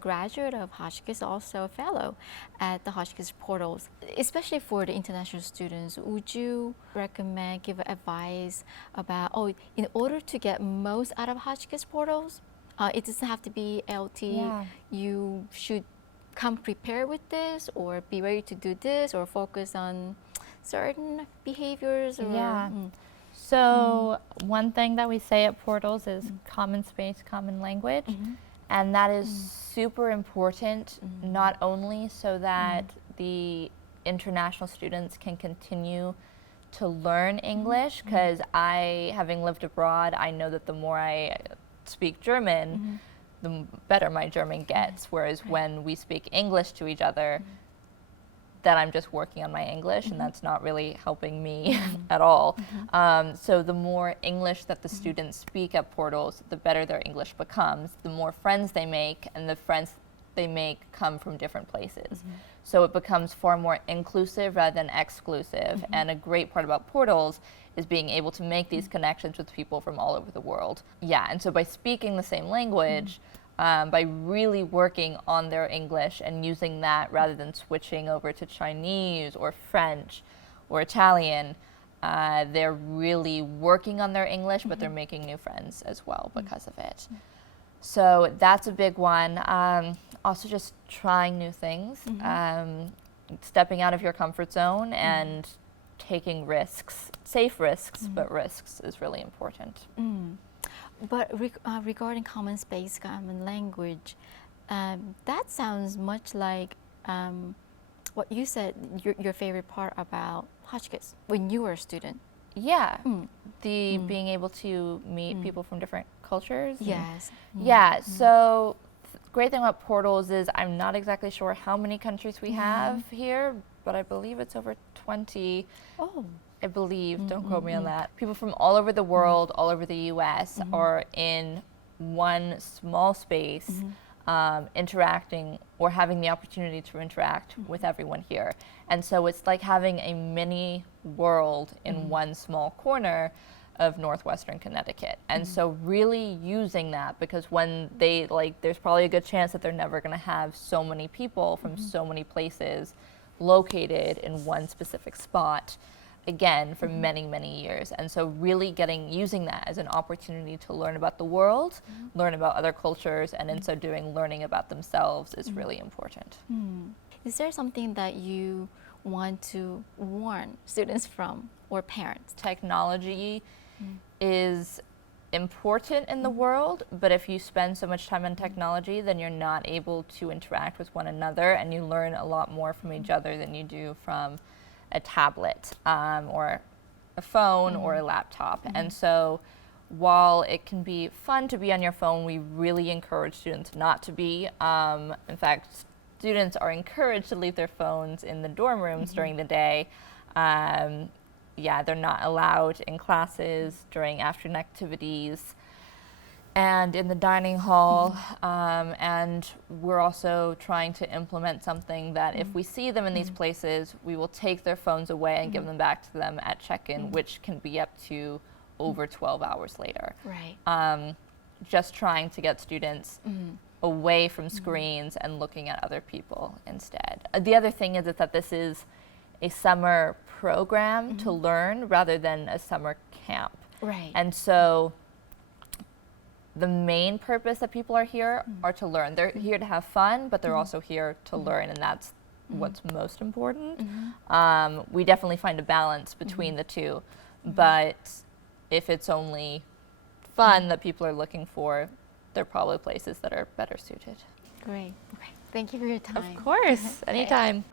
graduate of Hotchkiss, also a fellow at the Hotchkiss Portals. Especially for the international students, would you recommend, give advice about, in order to get most out of Hotchkiss Portals, it doesn't have to be LT, you should come prepared with this, or be ready to do this, or focus on certain behaviors? Or, So one thing that we say at Portals is common space, common language. And that is super important, not only so that the international students can continue to learn English, because having lived abroad, I know that the more I speak German, the better my German gets. Whereas when we speak English to each other, that I'm just working on my English, and that's not really helping me at all. So the more English that the students speak at Portals, the better their English becomes, the more friends they make, and the friends they make come from different places. So it becomes far more inclusive rather than exclusive. And a great part about Portals is being able to make these connections with people from all over the world. And so by speaking the same language, by really working on their English and using that rather than switching over to Chinese or French or Italian, they're really working on their English, but they're making new friends as well because of it. So that's a big one. Also just trying new things, stepping out of your comfort zone and taking risks, safe risks, but risks is really important. But regarding common space, common language, that sounds much like what you said, your favorite part about Hotchkiss when you were a student. Being able to meet people from different cultures. So the great thing about Portals is I'm not exactly sure how many countries we have here, but I believe it's over 20. I believe, don't quote me on that. People from all over the world, all over the US are in one small space, interacting or having the opportunity to interact with everyone here. And so it's like having a mini world in one small corner of Northwestern Connecticut. And so really using that, because when they, there's probably a good chance that they're never gonna have so many people from so many places located in one specific spot, again, for many, many years. And so really using that as an opportunity to learn about the world, learn about other cultures, and in so doing, learning about themselves is really important. Is there something that you want to warn students from, or parents? Technology is important in the world, but if you spend so much time on technology, then you're not able to interact with one another, and you learn a lot more from each other than you do from a tablet or a phone or a laptop. And so while it can be fun to be on your phone, we really encourage students not to be. In fact, students are encouraged to leave their phones in the dorm rooms during the day. They're not allowed in classes during afternoon activities and in the dining hall. And we're also trying to implement something that if we see them in these places, we will take their phones away and give them back to them at check-in, which can be up to over 12 hours later. Just trying to get students away from screens and looking at other people instead. The other thing is that this is a summer program to learn rather than a summer camp. And so the main purpose that people are here are to learn. They're here to have fun, but they're also here to learn, and that's what's most important. We definitely find a balance between the two, but if it's only fun that people are looking for, there are probably places that are better suited. Great. Thank you for your time. Of course, anytime.